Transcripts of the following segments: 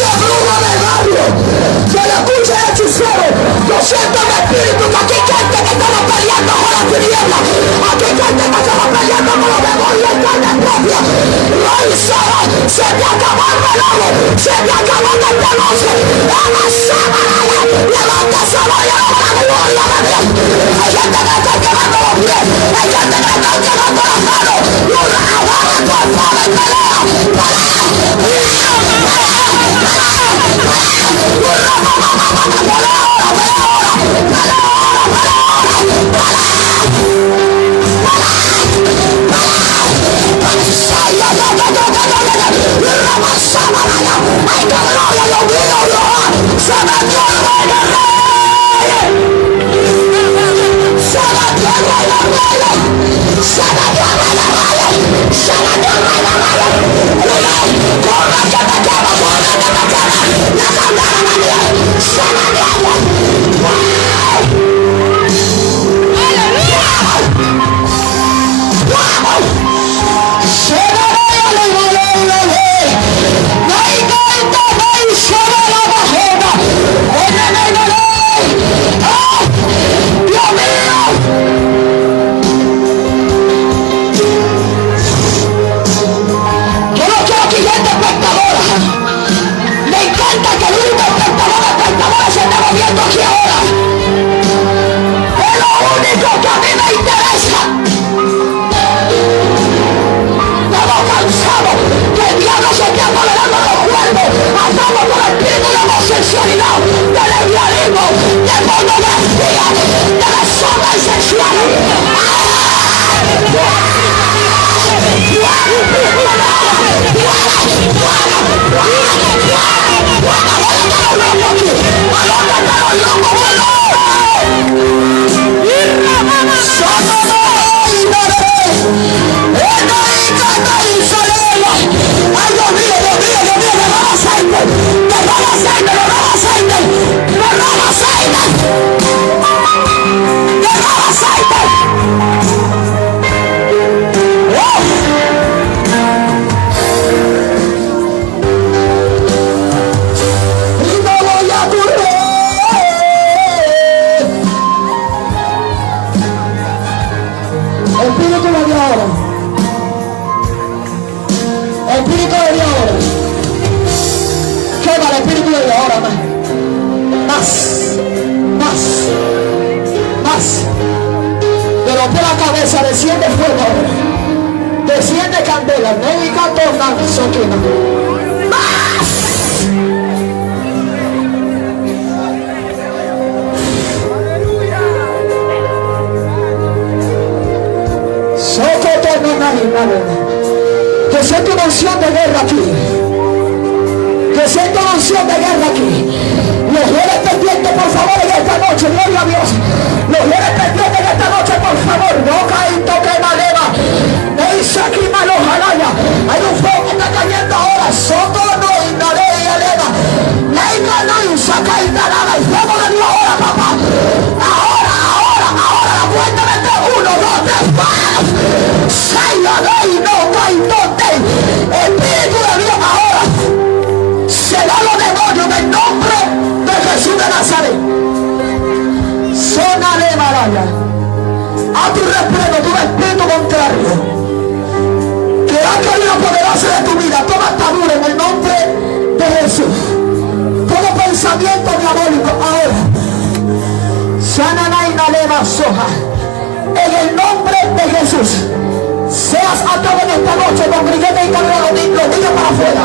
ese brujo del barrio, que lo escuche el hechicero. Yo siento el espíritu que aquí hay gente que estamos peleando con las tinieblas. Aquí hay gente que estamos peleando con los demonios en carne propia. Se te acabó el relajo, se te acabó esta noche. Levanta esa mano para la gloria de Dios. Hay gente que está quemando los pies, hay gente que está quemando las manos. Ahora por favor pelea, ¡ay, qué gloria, Dios mío, Dios! ¡Se metió el rey de reyes! ¡Se metió el rey de reyes! ¡Se metió el rey de reyes! ¡Se metió el rey de reyes! ¡Corre que te quema! ¡Corre que te quema! ¡La candela de Dios! ¡Se metió! ¡Aleluya! Desciende fuego, desciende candela, médica torna soquina. ¡Más! Soco torna nadie. Que siento una unción de guerra aquí. Que siento una unción de guerra aquí. Los jueves pendientes, por favor, en esta noche, gloria a Dios. Los jueves pendientes en esta noche, por favor, no caen, toquen la leva. No hice aquí malo, jalaya. Hay un fuego que está cayendo ahora. Soto no indaré y aleva. Leiga no y saca y nada. El fuego de Dios ahora, papá. Ahora. La puerta de 1, 2, 3, 5. Saila y no cae, tote. Espíritu de Dios ahora. Se da los demonios del nombre de Jesús de Nazaret. Sonale Maraya. A tu respeto, tu espíritu contrario, que ha querido apoderarse de tu vida, toma atadura en el nombre de Jesús. Todo pensamiento diabólico ahora. Sanana y Nalema Soja. En el nombre de Jesús. Seas atado en esta noche con grilletes y cargados los niños para afuera.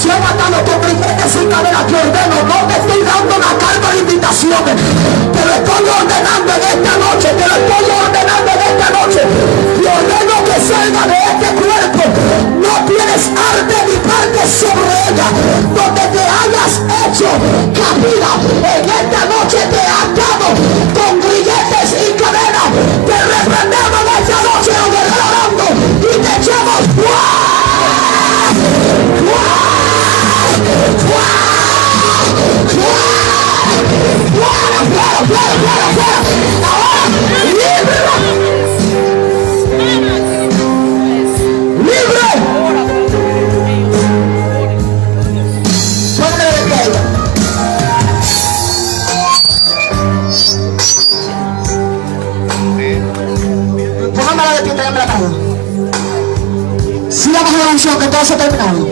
Sean atados con grilletes y cadenas. Te ordeno, no te estoy dando una carga de invitaciones. Te lo estoy ordenando en esta noche. Te lo estoy ordenando en esta noche. Te ordeno que salga de este cuerpo. No tienes arte ni parte sobre ella. Donde te hayas hecho cabida. En esta noche te he atado con grilletes y cadenas. Te reprendemos en esta noche orando y te echamos fuera. canción que todo se ha terminado.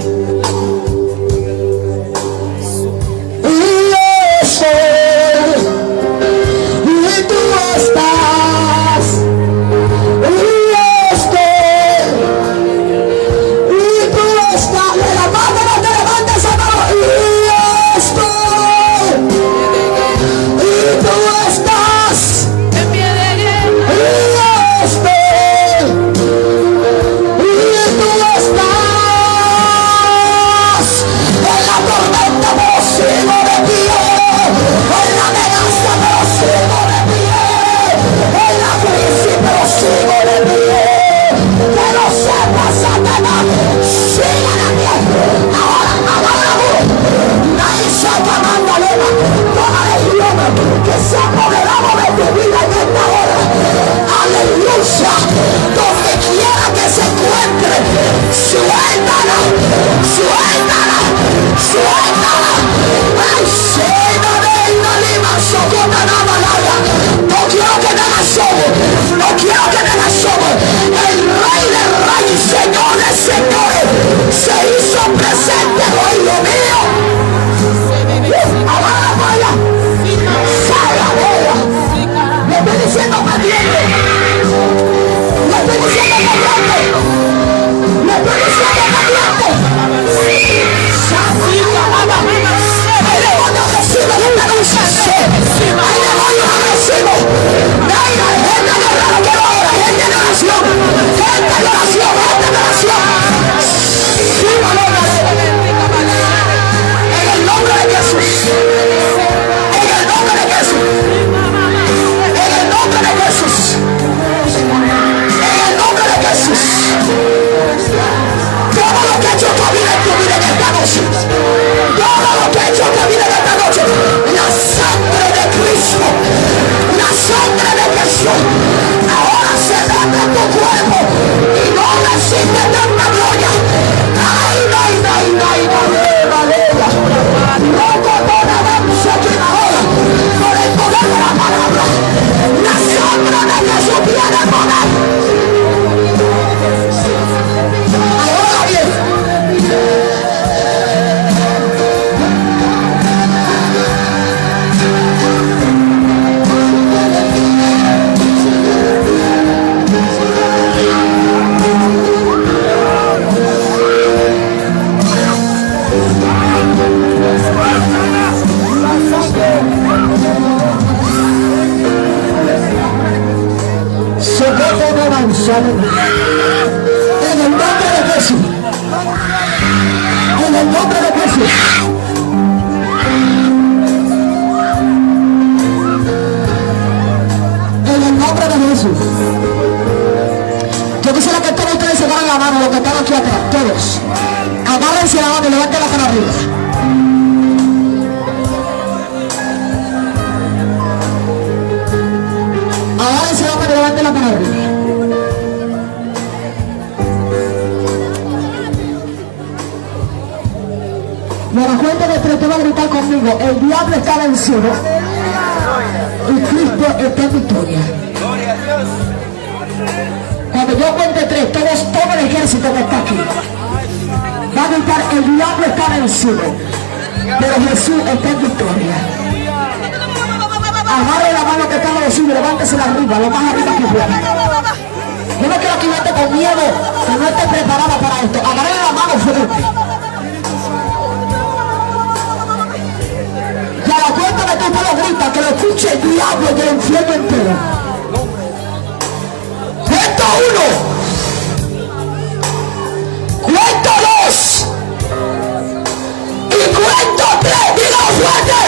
En el nombre de Jesús. En el nombre de Jesús. En el nombre de Jesús. Yo quisiera que todos ustedes se agarren la mano, los que están aquí atrás, todos. Agárrense la mano y levanten la mano arriba. Agárrense la mano y levanten la mano arriba. Y a la cuenta de tres te va a gritar conmigo: el diablo está vencido y Cristo está en victoria. Cuando yo cuente tres, todo el ejército que está aquí va a gritar: el diablo está vencido, pero Jesús está en victoria. Agarre la mano que está en el suyo, levántesela arriba, lo más arriba que pueda. Yo no quiero que vete con miedo, que no esté preparada para esto. Agarre la mano fuerte. Y a la cuenta de tu pueblo grita, que lo escuche el diablo del infierno entero. Cuento uno, cuento dos y cuento tres. Diga fuerte: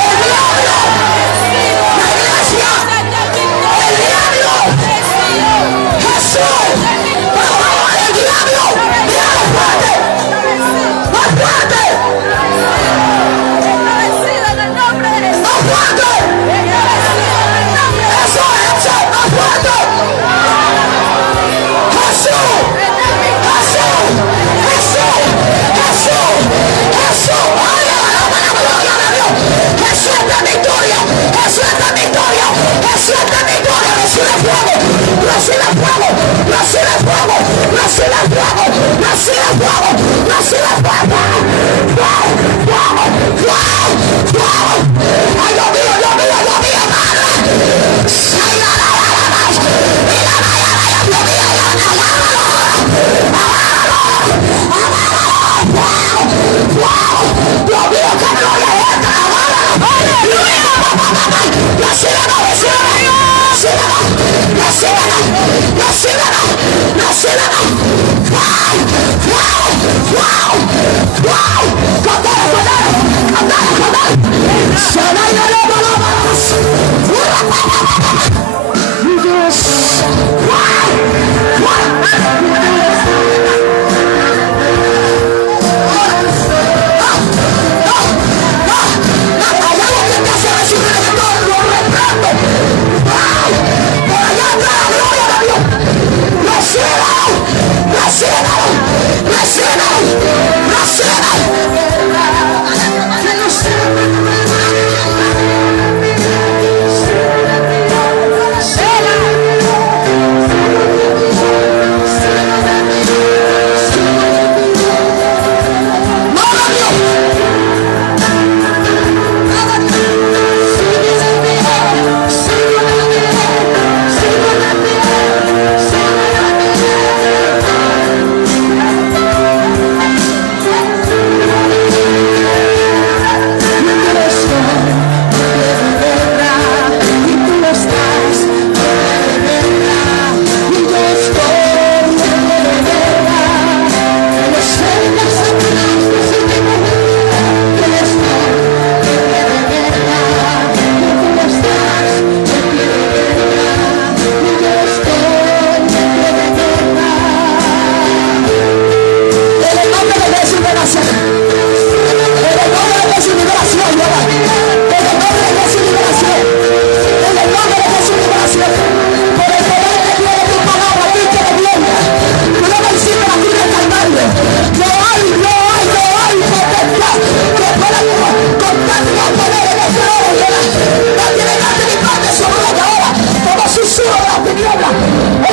el diablo, la iglesia, el diablo, Jesús, el diablo. Dígalo fuerte, más fuerte. ¡Recibe fuego! ¡Recibe fuego! ¡Recibe fuego!